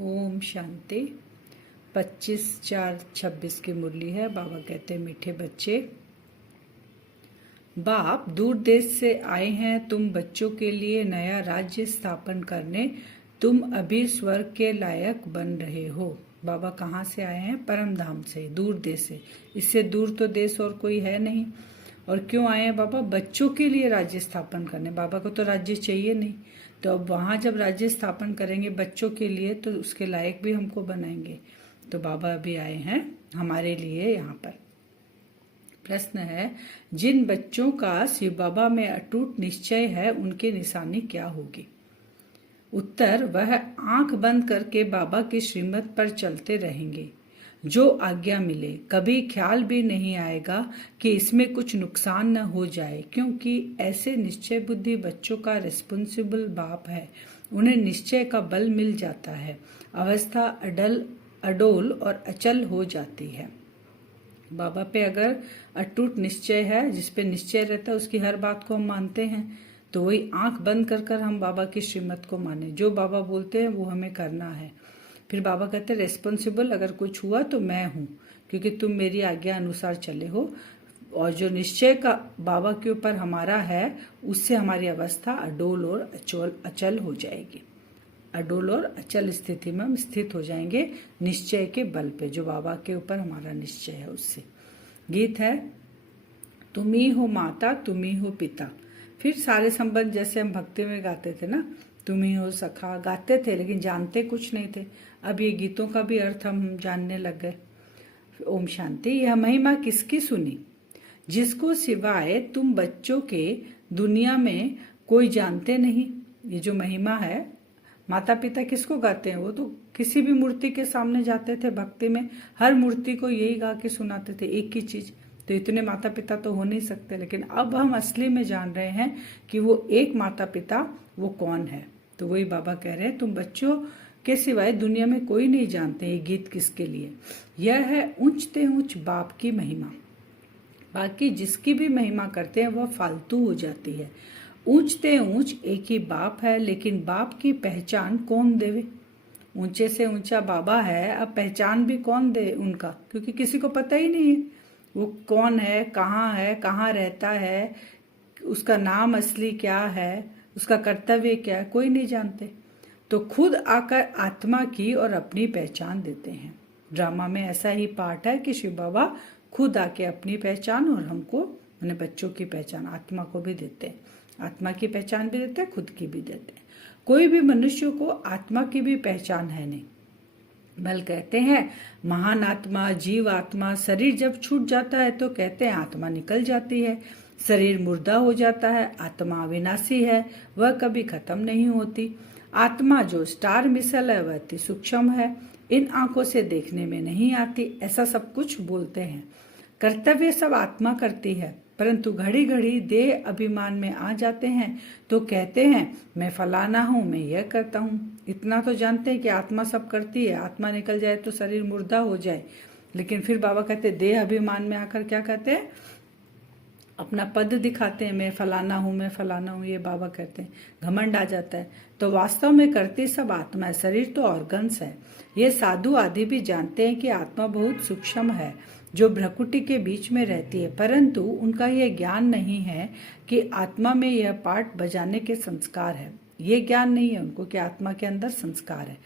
ओम शांति। 25/4/26 की मुरली है। बाबा कहते हैं, मीठे बच्चे, बाप दूर देश से आए हैं तुम बच्चों के लिए नया राज्य स्थापन करने। तुम अभी स्वर्ग के लायक बन रहे हो। बाबा कहाँ से आए हैं? परम धाम से, दूर देश से। इससे दूर तो देश और कोई है नहीं। और क्यों आए हैं बाबा? बच्चों के लिए राज्य स्थापन करने। बाबा को तो राज्य चाहिए नहीं, तो अब वहाँ जब राज्य स्थापन करेंगे बच्चों के लिए, तो उसके लायक भी हमको बनाएंगे। तो बाबा अभी आए हैं हमारे लिए यहाँ पर। प्रश्न है, जिन बच्चों का शिव बाबा में अटूट निश्चय है उनकी निशानी क्या होगी? उत्तर, वह आंख बंद करके बाबा की श्रीमत पर चलते रहेंगे। जो आज्ञा मिले, कभी ख्याल भी नहीं आएगा कि इसमें कुछ नुकसान न हो जाए, क्योंकि ऐसे निश्चय बुद्धि बच्चों का रिस्पॉन्सिबल बाप है। उन्हें निश्चय का बल मिल जाता है। अवस्था अडोल और अचल हो जाती है। बाबा पे अगर अटूट निश्चय है, जिस पे निश्चय रहता है उसकी हर बात को हम मानते हैं, तो वही आंख बंद कर हम बाबा की श्रीमत को माने। जो बाबा बोलते हैं वो हमें करना है। फिर बाबा कहते हैं, रेस्पॉन्सिबल अगर कुछ हुआ तो मैं हूँ, क्योंकि तुम मेरी आज्ञा अनुसार चले हो। और जो निश्चय का बाबा के ऊपर हमारा है, उससे हमारी अवस्था अडोल और अचल हो जाएगी। अडोल और अचल स्थिति में हम स्थित हो जाएंगे निश्चय के बल पे, जो बाबा के ऊपर हमारा निश्चय है उससे। गीत है, तुम ही हो माता, तुम ही हो पिता। फिर सारे संबंध जैसे हम भक्ति में गाते थे ना, तुम ही हो सखा, गाते थे लेकिन जानते कुछ नहीं थे। अब ये गीतों का भी अर्थ हम जानने लग गए। ओम शांति। यह महिमा किसकी सुनी? जिसको सिवाय तुम बच्चों के दुनिया में कोई जानते नहीं। ये जो महिमा है, माता पिता किसको गाते हैं? वो तो किसी भी मूर्ति के सामने जाते थे भक्ति में, हर मूर्ति को यही गा के सुनाते थे, एक ही चीज। तो इतने माता पिता तो हो नहीं सकते, लेकिन अब हम असली में जान रहे हैं कि वो एक माता पिता वो कौन है। तो वही बाबा कह रहे हैं, तुम बच्चों के सिवाय दुनिया में कोई नहीं जानते ये गीत किसके लिए। यह है ऊंचते ऊंच बाप की महिमा। बाकी जिसकी भी महिमा करते हैं वह फालतू हो जाती है। ऊंचते ऊंच एक ही बाप है, लेकिन बाप की पहचान कौन देवे? ऊंचे से ऊंचा बाबा है, अब पहचान भी कौन दे उनका? क्योंकि किसी को पता ही नहीं है वो कौन है, कहाँ रहता है, उसका नाम असली क्या है, उसका कर्तव्य क्या है, कोई नहीं जानते। तो खुद आकर आत्मा की और अपनी पहचान देते हैं। ड्रामा में ऐसा ही पार्ट है कि शिव बाबा खुद आके अपनी पहचान और हमको, अपने बच्चों की पहचान, आत्मा को भी देते हैं। आत्मा की पहचान भी देते हैं, खुद की भी देते हैं। कोई भी मनुष्य को आत्मा की भी पहचान है नहीं। बल कहते हैं, महान आत्मा, जीव आत्मा। शरीर जब छूट जाता है तो कहते हैं आत्मा निकल जाती है। शरीर मुर्दा हो जाता है। आत्मा अविनाशी है, वह कभी खत्म नहीं होती। आत्मा जो स्टार मिसल है वह अति सूक्ष्म है, इन आंखों से देखने में नहीं आती। ऐसा सब कुछ बोलते हैं। कर्तव्य सब आत्मा करती है, परंतु घड़ी घड़ी देह अभिमान में आ जाते हैं तो कहते हैं मैं फलाना हूँ, मैं यह करता हूँ। इतना तो जानते हैं कि आत्मा सब करती है, आत्मा निकल जाए तो शरीर मुर्दा हो जाए। लेकिन फिर बाबा कहते हैं देह अभिमान में आकर क्या कहते हैं? अपना पद दिखाते हैं, मैं फलाना हूँ, मैं फलाना हूँ, ये बाबा कहते हैं। घमंड आ जाता है। तो वास्तव में करती सब आत्मा है, शरीर तो ऑर्गन्स है। ये साधु आदि भी जानते हैं कि आत्मा बहुत सूक्ष्म है, जो भ्रकुटी के बीच में रहती है, परंतु उनका यह ज्ञान नहीं है कि आत्मा में यह पार्ट बजाने के संस्कार है। ये ज्ञान नहीं है उनको कि आत्मा के अंदर संस्कार है।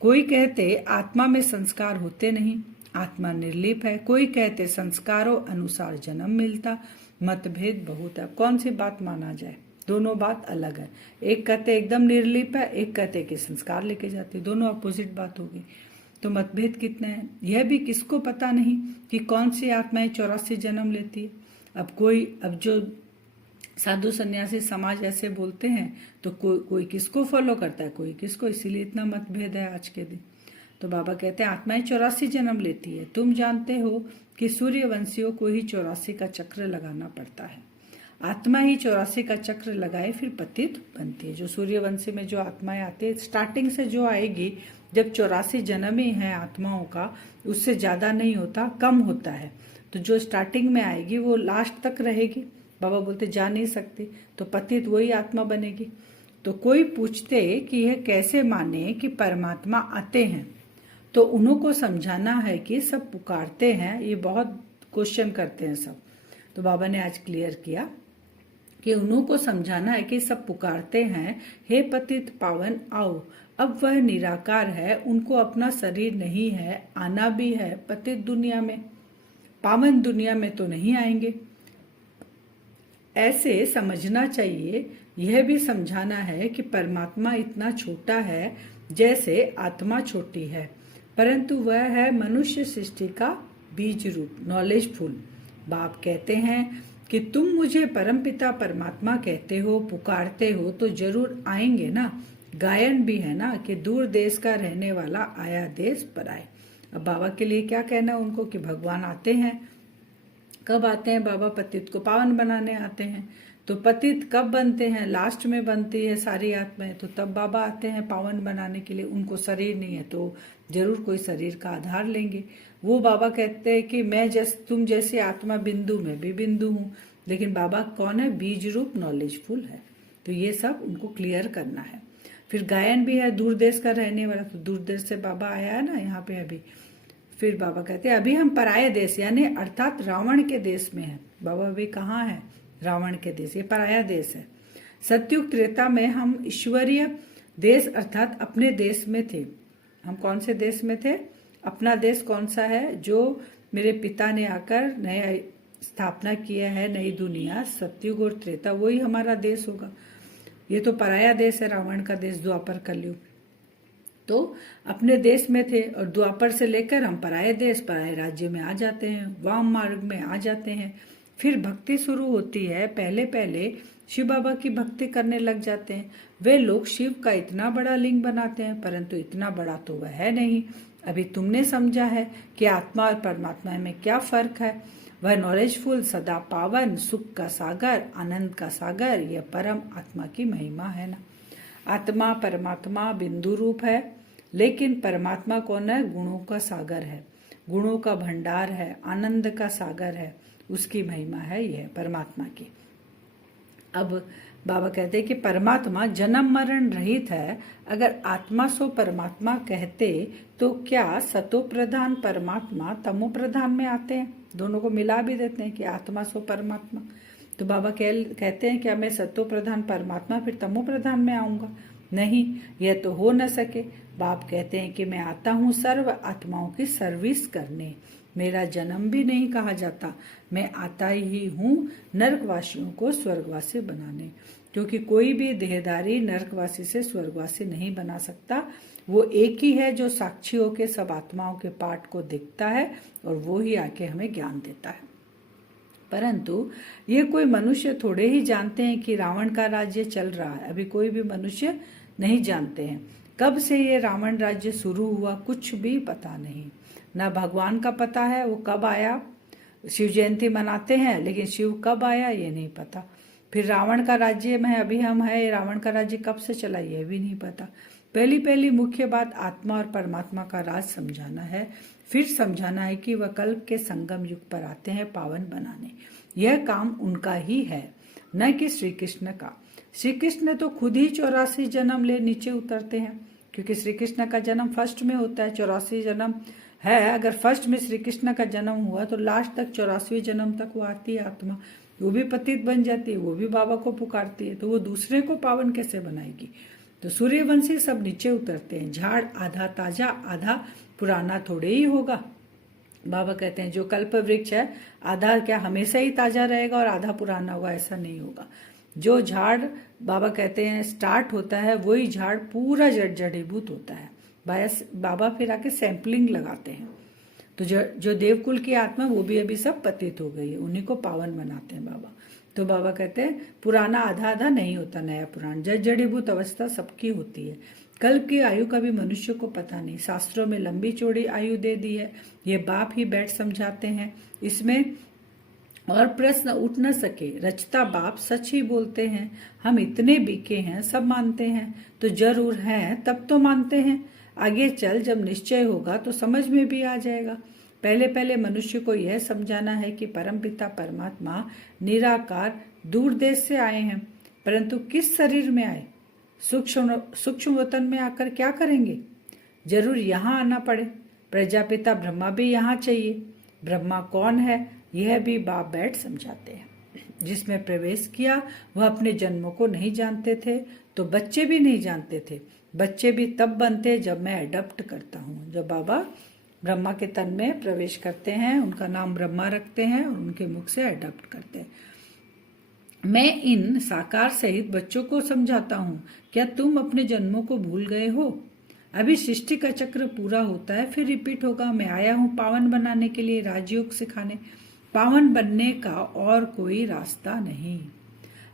कोई कहते आत्मा में संस्कार होते नहीं, आत्मा निर्लिप है। कोई कहते संस्कारों अनुसार जन्म मिलता। मतभेद बहुत है, कौन सी बात माना जाए? दोनों बात अलग है। एक कहते एकदम निर्लिप है, एक कहते कि संस्कार लेके जाते, दोनों अपोजिट बात होगी। तो मतभेद कितने हैं? यह भी किसको पता नहीं कि कौन सी आत्माएं 84 जन्म लेती है। अब जो साधु सन्यासी समाज ऐसे बोलते हैं, तो कोई किसको फॉलो करता है, कोई किसको, इसीलिए इतना मतभेद है आज के दिन। तो बाबा कहते हैं आत्माएं 84 जन्म लेती है। तुम जानते हो कि सूर्यवंशियों को ही 84 का चक्र लगाना पड़ता है। आत्मा ही 84 का चक्र लगाए फिर पतित बनती है। जो सूर्यवंशी में जो आत्माएं आती है, स्टार्टिंग से जो आएगी, जब 84 जन्म ही है आत्माओं का, उससे ज्यादा नहीं होता, कम होता है। तो जो स्टार्टिंग में आएगी वो लास्ट तक रहेगी। बाबा बोलते जा नहीं सकती, तो पतित वही आत्मा बनेगी। तो कोई पूछते कि यह कैसे माने कि परमात्मा आते हैं, तो उन्हों को समझाना है कि सब पुकारते हैं, ये बहुत क्वेश्चन करते हैं सब। तो बाबा ने आज क्लियर किया कि उन्हों को समझाना है कि सब पुकारते हैं, हे पतित पावन आओ। अब वह निराकार है, उनको अपना शरीर नहीं है, आना भी है पतित दुनिया में, पावन दुनिया में तो नहीं आएंगे। ऐसे समझना चाहिए। यह भी समझाना है कि परमात्मा इतना छोटा है जैसे आत्मा छोटी है, परंतु वह है मनुष्य सृष्टि का बीज रूप, नॉलेजफुल। बाप कहते हैं कि तुम मुझे परमपिता परमात्मा कहते हो, पुकारते हो तो जरूर आएंगे ना। गायन भी है ना कि दूर देश का रहने वाला आया देश पर आए। अब बाबा के लिए क्या कहना है उनको कि भगवान आते हैं। कब आते हैं बाबा? पतित को पावन बनाने आते हैं। तो पतित कब बनते हैं? लास्ट में बनती है सारी आत्माएं, तो तब बाबा आते हैं पावन बनाने के लिए। उनको शरीर नहीं है तो जरूर कोई शरीर का आधार लेंगे। वो बाबा कहते हैं कि मैं तुम जैसी आत्मा बिंदु में भी बिंदु हूँ, लेकिन बाबा कौन है? बीज रूप, नॉलेजफुल है। तो ये सब उनको क्लियर करना है। फिर गायन भी है, दूर देश का रहने वाला, तो दूर देश से बाबा आया है ना यहाँ पे अभी। फिर बाबा कहते हैं अभी हम पराये देश यानी अर्थात रावण के देश में है। बाबा अभी कहाँ है? रावण के देश, ये पराया देश है। सतयुग त्रेता में हम ईश्वरीय देश अर्थात अपने देश में थे। हम कौन से देश में थे? अपना देश कौन सा है? जो मेरे पिता ने आकर नया स्थापना किया है, नई दुनिया, सतयुग और त्रेता, वही हमारा देश होगा। ये तो पराया देश है, रावण का देश, द्वापर कलयुग। तो अपने देश में थे और द्वापर से लेकर हम पराये देश, पराये राज्य में आ जाते हैं, वाम मार्ग में आ जाते हैं। फिर भक्ति शुरू होती है। पहले पहले शिव बाबा की भक्ति करने लग जाते हैं। वे लोग शिव का इतना बड़ा लिंग बनाते हैं, परंतु इतना बड़ा तो वह है नहीं। अभी तुमने समझा है कि आत्मा और परमात्मा में क्या फर्क है। वह नॉलेजफुल, सदा पावन, सुख का सागर, आनंद का सागर, यह परम आत्मा की महिमा है ना। आत्मा परमात्मा बिंदु रूप है, लेकिन परमात्मा कौन है? गुणों का सागर है, गुणों का भंडार है, आनंद का सागर है। उसकी महिमा है यह परमात्मा की। अब बाबा कहते हैं कि परमात्मा जन्म मरण रहित है। अगर आत्मा सो परमात्मा कहते तो क्या सतो प्रधान परमात्मा तमो प्रधान में आते हैं? दोनों को मिला भी देते हैं कि आत्मा सो परमात्मा। तो बाबा कहते हैं क्या मैं सतो प्रधान परमात्मा फिर तमो प्रधान में आऊंगा? नहीं, यह तो हो न सके। बाप कहते हैं कि मैं आता हूँ सर्व आत्माओं की सर्विस करने। मेरा जन्म भी नहीं कहा जाता, मैं आता ही हूँ नरकवासियों को स्वर्गवासी बनाने, क्योंकि कोई भी देहधारी नरकवासी से स्वर्गवासी नहीं बना सकता। वो एक ही है जो साक्षी होकर सब आत्माओं के पाठ को देखता है और वो ही आके हमें ज्ञान देता है। परंतु ये कोई मनुष्य थोड़े ही जानते हैं कि रावण का राज्य चल रहा है। अभी कोई भी मनुष्य नहीं जानते हैं कब से ये रावण राज्य शुरू हुआ, कुछ भी पता नहीं। ना भगवान का पता है वो कब आया। शिव जयंती मनाते हैं, लेकिन शिव कब आया ये नहीं पता। फिर रावण का राज्य में अभी हम है, रावण का राज्य कब से चला ये भी नहीं पता। पहली मुख्य बात आत्मा और परमात्मा का राज समझाना है। फिर समझाना है कि वह कल्प के संगम युग पर आते हैं पावन बनाने। यह काम उनका ही है, न कि श्री कृष्ण का। श्री कृष्ण तो खुद ही 84 जन्म ले नीचे उतरते हैं, क्योंकि श्री कृष्ण का जन्म फर्स्ट में होता है। 84 जन्म है, अगर फर्स्ट में श्री कृष्ण का जन्म हुआ तो लास्ट तक 84वें जन्म तक वो आती है आत्मा, वो भी पतित बन जाती है, वो भी बाबा को पुकारती है, तो वो दूसरे को पावन कैसे बनाएगी। तो सूर्यवंशी सब नीचे उतरते हैं। झाड़ आधा ताजा आधा पुराना थोड़े ही होगा। बाबा कहते हैं जो कल्प वृक्ष है आधा क्या हमेशा ही ताजा रहेगा और आधा पुराना होगा, ऐसा नहीं होगा। जो झाड़ बाबा कहते हैं स्टार्ट होता है वही झाड़ पूरा जड़ीभूत होता है। बाबा फिर आके सैंपलिंग लगाते हैं। तो जो देवकुल की आत्मा वो भी अभी सब पतित हो गई है, उन्हीं को पावन बनाते हैं बाबा। तो बाबा कहते हैं पुराना आधा आधा नहीं होता, नया पुराना, जड़ीभूत अवस्था सबकी होती है। कल्प की आयु का भी मनुष्य को पता नहीं। शास्त्रों में लंबी चौड़ी आयु दे दी है, ये बाप ही बैठ समझाते हैं। इसमें और प्रश्न उठ न सके। रचता बाप सच ही बोलते हैं। हम इतने बीके हैं, सब मानते हैं, तो जरूर हैं तब तो मानते हैं। आगे चल जब निश्चय होगा तो समझ में भी आ जाएगा। पहले मनुष्य को यह समझाना है कि परमपिता परमात्मा निराकार दूर देश से आए हैं, परंतु किस शरीर में आए? सूक्ष्म वतन में आकर क्या करेंगे? जरूर यहाँ आना पड़े। प्रजापिता ब्रह्मा भी यहाँ चाहिए। ब्रह्मा कौन है यह भी बाप बैठ समझाते हैं। जिसमें प्रवेश किया वह अपने जन्मों को नहीं जानते थे, तो बच्चे भी नहीं जानते थे। बच्चे भी तब बनते जब मैं अडॉप्ट करता हूँ। जब बाबा ब्रह्मा के तन में प्रवेश करते हैं, उनका नाम ब्रह्मा रखते हैं और उनके मुख से अडॉप्ट करते हैं। मैं इन साकार सहित बच्चों को समझाता हूँ, क्या तुम अपने जन्मों को भूल गए हो? अभी सृष्टि का चक्र पूरा होता है, फिर रिपीट होगा। मैं आया हूँ पावन बनाने के लिए, राजयोग सिखाने। पावन बनने का और कोई रास्ता नहीं।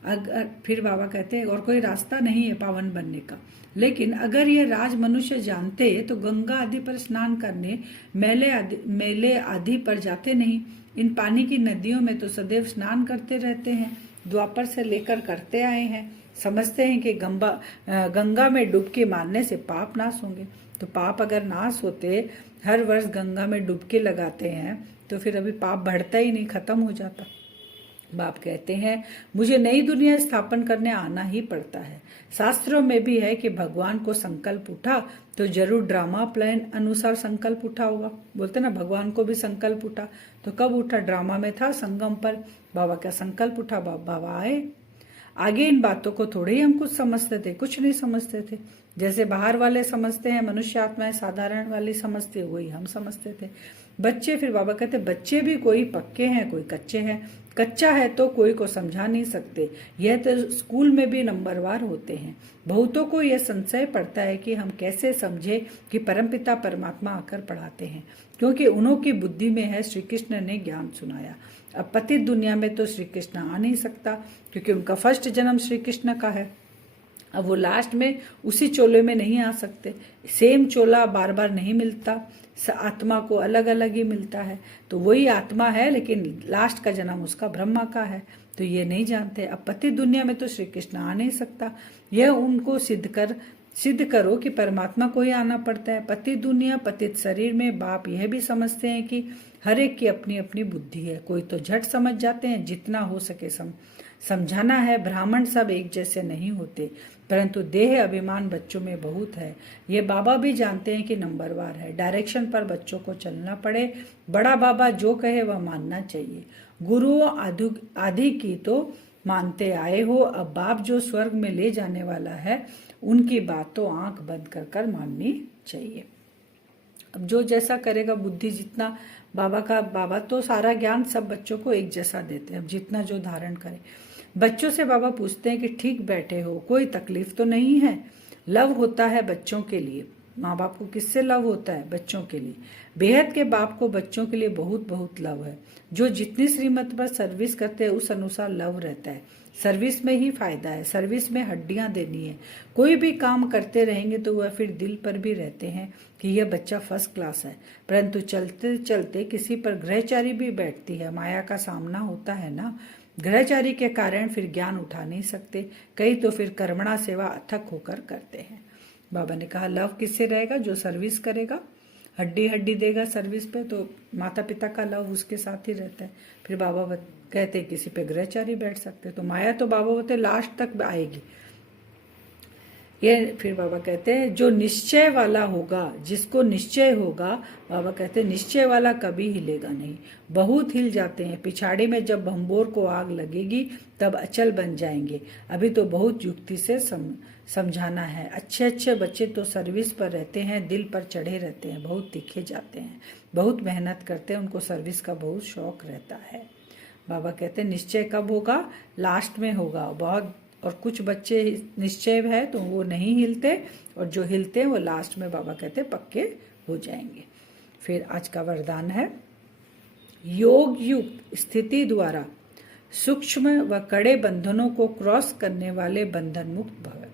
अगर फिर बाबा कहते हैं और कोई रास्ता नहीं है पावन बनने का, लेकिन अगर ये राज मनुष्य जानते तो गंगा आदि पर स्नान करने, मेले आदि पर जाते नहीं। इन पानी की नदियों में तो सदैव स्नान करते रहते हैं, द्वापर से लेकर करते आए हैं। समझते हैं कि गंगा में डुबकी मारने से पाप नाश होंगे। तो पाप अगर नाश होते, हर वर्ष गंगा में डुबकी लगाते हैं, तो फिर अभी पाप बढ़ता ही नहीं, खत्म हो जाता। बाप कहते हैं मुझे नई दुनिया स्थापन करने आना ही पड़ता है। शास्त्रों में भी है कि भगवान को संकल्प उठा तो जरूर ड्रामा प्लान अनुसार संकल्प उठा होगा। बोलते ना भगवान को भी संकल्प उठा, तो कब उठा? ड्रामा में था, संगम पर बाबा का संकल्प उठा, बाबा आए। आगे इन बातों को थोड़े ही हम कुछ समझते थे, कुछ नहीं समझते थे। जैसे बाहर वाले समझते हैं, मनुष्य आत्माएं साधारण वाली समझते, वही हम समझते थे। बच्चे, फिर बाबा कहते बच्चे भी कोई पक्के हैं कोई कच्चे हैं। कच्चा है तो कोई को समझा नहीं सकते। यह तो स्कूल में भी नंबरवार होते हैं। बहुतों को यह संशय पड़ता है कि हम कैसे समझे कि परमपिता परमात्मा आकर पढ़ाते हैं, क्योंकि उन्हों की बुद्धि में है श्री कृष्ण ने ज्ञान सुनाया। अब पतित दुनिया में तो श्री कृष्ण आ नहीं सकता, क्योंकि उनका फर्स्ट जन्म श्री कृष्ण का है। अब वो लास्ट में उसी चोले में नहीं आ सकते। सेम चोला बार बार नहीं मिलता, आत्मा को अलग अलग ही मिलता है। तो वही आत्मा है, लेकिन लास्ट का जन्म उसका ब्रह्मा का है, तो ये नहीं जानते। अब पति दुनिया में तो श्री कृष्ण आ नहीं सकता। यह उनको सिद्ध करो कि परमात्मा को ही आना पड़ता है। पति दुनिया पतित शरीर में बाप यह भी समझते हैं कि हर एक की अपनी अपनी बुद्धि है। कोई तो झट समझ जाते हैं, जितना हो सके समझाना है। ब्राह्मण सब एक जैसे नहीं होते, परंतु देह अभिमान बच्चों में बहुत है। ये बाबा भी जानते हैं कि नंबरवार है। डायरेक्शन पर बच्चों को चलना पड़े। बड़ा बाबा जो कहे वह मानना चाहिए। गुरुओं आदि की तो मानते आए हो, अब बाप जो स्वर्ग में ले जाने वाला है उनकी बात तो आंख बंद कर कर माननी चाहिए। अब जो जैसा करेगा, बुद्धि जितना बाबा तो सारा ज्ञान सब बच्चों को एक जैसा देते हैं। अब जितना जो धारण करे। बच्चों से बाबा पूछते हैं कि ठीक बैठे हो, कोई तकलीफ तो नहीं है? लव होता है बच्चों के लिए। माँ बाप को किससे लव होता है? बच्चों के लिए। बेहद के बाप को बच्चों के लिए बहुत बहुत लव है। जो जितनी श्रीमत पर सर्विस करते हैं उस अनुसार लव रहता है। सर्विस में ही फायदा है, सर्विस में हड्डियां देनी है। कोई भी काम करते रहेंगे तो वह फिर दिल पर भी रहते हैं कि यह बच्चा फर्स्ट क्लास है। परंतु चलते चलते किसी पर ग्रहचारी भी बैठती है, माया का सामना होता है ना। ग्रहचारी के कारण फिर ज्ञान उठा नहीं सकते। कई तो फिर कर्मणा सेवा अथक होकर करते हैं। बाबा ने कहा लव किससे रहेगा? जो सर्विस करेगा, हड्डी देगा सर्विस पे, तो माता पिता का लव उसके साथ ही रहता है। फिर बाबा कहते किसी पे ग्रहचारी बैठ सकते, तो माया तो बाबा बोलते लास्ट तक आएगी। ये फिर बाबा कहते हैं जो निश्चय वाला होगा, जिसको निश्चय होगा, बाबा कहते हैं निश्चय वाला कभी हिलेगा नहीं। बहुत हिल जाते हैं। पिछाड़ी में जब भंबोर को आग लगेगी तब अचल बन जाएंगे। अभी तो बहुत युक्ति से समझाना है। अच्छे अच्छे बच्चे तो सर्विस पर रहते हैं, दिल पर चढ़े रहते हैं, बहुत तीखे जाते हैं, बहुत मेहनत करते हैं, उनको सर्विस का बहुत शौक रहता है। बाबा कहते हैं निश्चय कब होगा? लास्ट में होगा बहुत। और कुछ बच्चे निश्चय है तो वो नहीं हिलते, और जो हिलते हैं वो लास्ट में बाबा कहते पक्के हो जाएंगे। फिर आज का वरदान है योग युक्त स्थिति द्वारा सूक्ष्म व कड़े बंधनों को क्रॉस करने वाले बंधन मुक्त भव।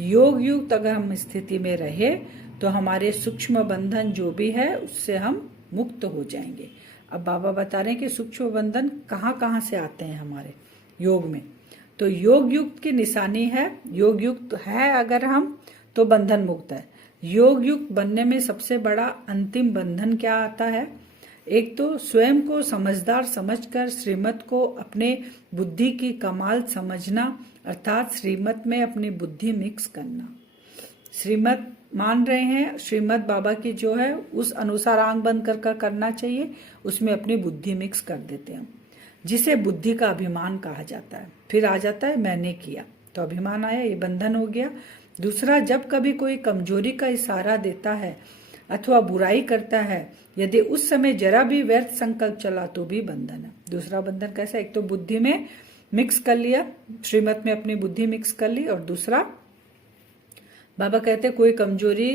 योग युक्त अगर हम स्थिति में रहे तो हमारे सूक्ष्म बंधन जो भी है उससे हम मुक्त हो जाएंगे। अब बाबा बता रहे हैं कि सूक्ष्म बंधन कहाँ से आते हैं हमारे योग में। तो योग युक्त की निशानी है, योग युक्त है अगर हम तो बंधन मुक्त है। योग युक्त बनने में सबसे बड़ा अंतिम बंधन क्या आता है? एक तो स्वयं को समझदार समझकर श्रीमत को अपने बुद्धि की कमाल समझना, अर्थात श्रीमत में अपनी बुद्धि मिक्स करना। श्रीमत मान रहे हैं, श्रीमत बाबा की जो है उस अनुसार आंख बंद कर कर करना चाहिए, उसमें अपनी बुद्धि मिक्स कर देते हैं, जिसे बुद्धि का अभिमान कहा जाता है। फिर आ जाता है मैंने किया, तो अभिमान आया, ये बंधन हो गया। दूसरा, जब कभी कोई कमजोरी का इशारा देता है अथवा बुराई करता है, यदि उस समय जरा भी व्यर्थ संकल्प चला तो भी बंधन है। दूसरा बंधन कैसा, एक तो बुद्धि में मिक्स कर लिया, श्रीमत में अपनी बुद्धि मिक्स कर ली, और दूसरा बाबा कहते कोई कमजोरी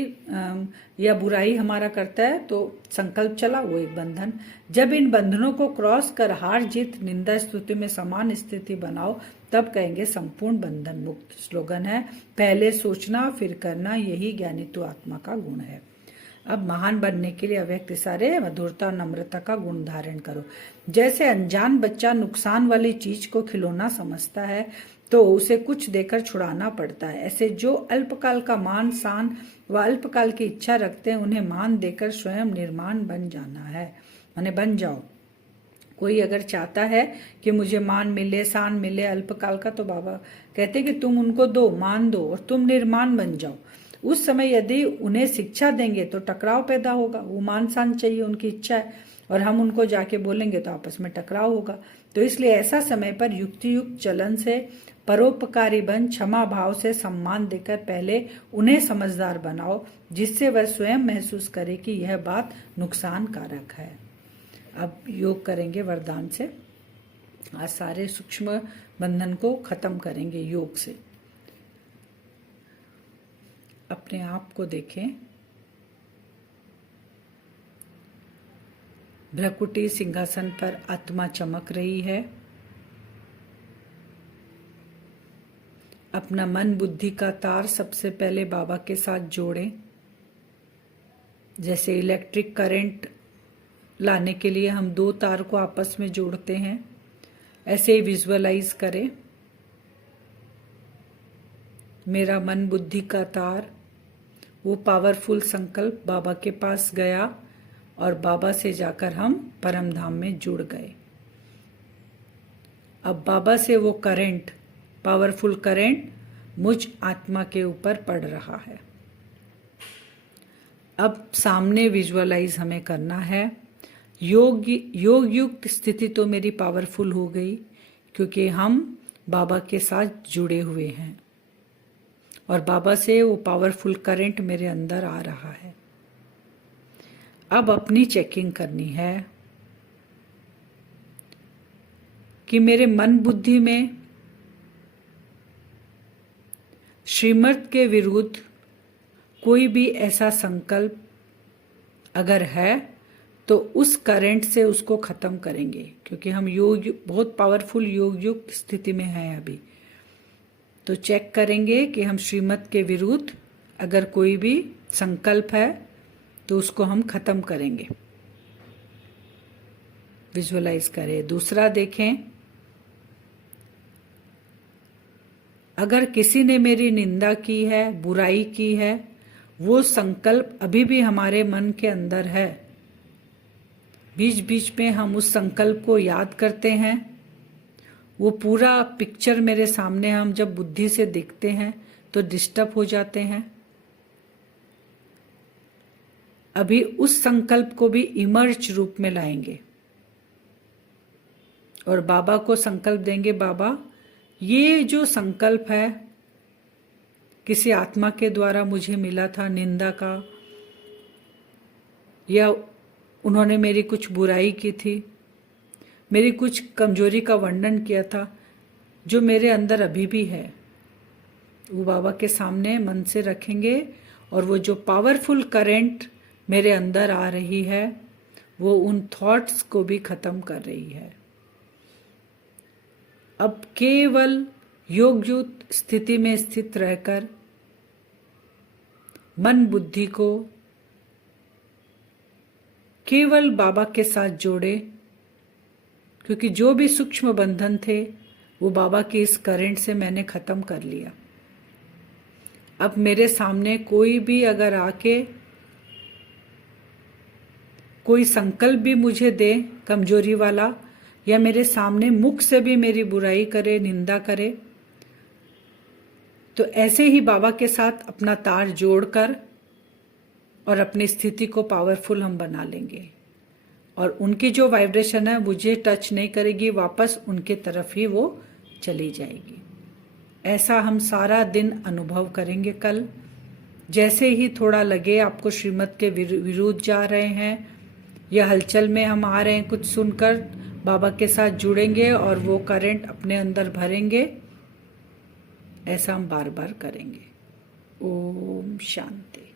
या बुराई हमारा करता है तो संकल्प चला, वो एक बंधन। जब इन बंधनों को क्रॉस कर हार जीत निंदा स्तुति में समान स्थिति बनाओ, तब कहेंगे संपूर्ण बंधन मुक्त। स्लोगन है, पहले सोचना फिर करना, यही ज्ञानित्व आत्मा का गुण है। अब महान बनने के लिए अव्यक्त इशारे, मधुरता और नम्रता का गुण धारण करो। जैसे अनजान बच्चा नुकसान वाली चीज को खिलौना समझता है तो उसे कुछ देकर छुड़ाना पड़ता है, ऐसे जो अल्पकाल का मान शान व अल्पकाल की इच्छा रखते हैं, उन्हें मान देकर स्वयं निर्माण बन जाना है, माने बन जाओ। कोई अगर चाहता है कि मुझे मान मिले, शान मिले अल्पकाल का, तो बाबा कहते हैं कि तुम उनको दो, मान दो और तुम निर्माण बन जाओ। उस समय यदि उन्हें शिक्षा देंगे तो टकराव पैदा होगा, वो मान शान चाहिए, उनकी इच्छा है, और हम उनको जाके बोलेंगे तो आपस में टकराव होगा। तो इसलिए ऐसा समय पर युक्ति युक्त चलन से परोपकारी बन क्षमा भाव से सम्मान देकर पहले उन्हें समझदार बनाओ, जिससे वह स्वयं महसूस करे कि यह बात नुकसान कारक है। अब योग करेंगे वरदान से, आज सारे सूक्ष्म बंधन को खत्म करेंगे योग से। अपने आप को देखें, भ्रकुटी सिंहासन पर आत्मा चमक रही है। अपना मन बुद्धि का तार सबसे पहले बाबा के साथ जोड़ें। जैसे इलेक्ट्रिक करंट लाने के लिए हम दो तार को आपस में जोड़ते हैं, ऐसे ही विजुअलाइज करें। मेरा मन बुद्धि का तार, वो पावरफुल संकल्प बाबा के पास गया और बाबा से जाकर हम परम धाम में जुड़ गए। अब बाबा से वो करंट, पावरफुल करंट मुझ आत्मा के ऊपर पड़ रहा है। अब सामने विजुअलाइज हमें करना है। योग युक्त स्थिति तो मेरी पावरफुल हो गई, क्योंकि हम बाबा के साथ जुड़े हुए हैं और बाबा से वो पावरफुल करंट मेरे अंदर आ रहा है। अब अपनी चेकिंग करनी है कि मेरे मन बुद्धि में श्रीमत के विरुद्ध कोई भी ऐसा संकल्प अगर है तो उस करंट से उसको खत्म करेंगे, क्योंकि हम बहुत पावरफुल योग युक्त स्थिति में हैं अभी। तो चेक करेंगे कि हम श्रीमत के विरुद्ध अगर कोई भी संकल्प है तो उसको हम खत्म करेंगे। विजुअलाइज करें। दूसरा देखें, अगर किसी ने मेरी निंदा की है, बुराई की है, वो संकल्प अभी भी हमारे मन के अंदर है। बीच बीच में हम उस संकल्प को याद करते हैं। वो पूरा पिक्चर मेरे सामने हम जब बुद्धि से देखते हैं तो डिस्टर्ब हो जाते हैं। अभी उस संकल्प को भी इमर्ज रूप में लाएंगे और बाबा को संकल्प देंगे, बाबा ये जो संकल्प है किसी आत्मा के द्वारा मुझे मिला था, निंदा का, या उन्होंने मेरी कुछ बुराई की थी, मेरी कुछ कमजोरी का वर्णन किया था, जो मेरे अंदर अभी भी है, वो बाबा के सामने मन से रखेंगे और वो जो पावरफुल करंट मेरे अंदर आ रही है वो उन थॉट्स को भी खत्म कर रही है। अब केवल योगयुक्त स्थिति में स्थित रहकर मन बुद्धि को केवल बाबा के साथ जोड़े, क्योंकि जो भी सूक्ष्म बंधन थे वो बाबा के इस करंट से मैंने खत्म कर लिया। अब मेरे सामने कोई भी अगर आके कोई संकल्प भी मुझे दे कमजोरी वाला, या मेरे सामने मुख से भी मेरी बुराई करे, निंदा करे, तो ऐसे ही बाबा के साथ अपना तार जोड़कर और अपनी स्थिति को पावरफुल हम बना लेंगे, और उनकी जो वाइब्रेशन है मुझे टच नहीं करेगी, वापस उनके तरफ ही वो चली जाएगी। ऐसा हम सारा दिन अनुभव करेंगे। कल जैसे ही थोड़ा लगे आपको श्रीमत के विरुद्ध जा रहे हैं या हलचल में हम आ रहे हैं, कुछ सुनकर बाबा के साथ जुड़ेंगे और वो करंट अपने अंदर भरेंगे। ऐसा हम बार बार करेंगे। ओम शांति।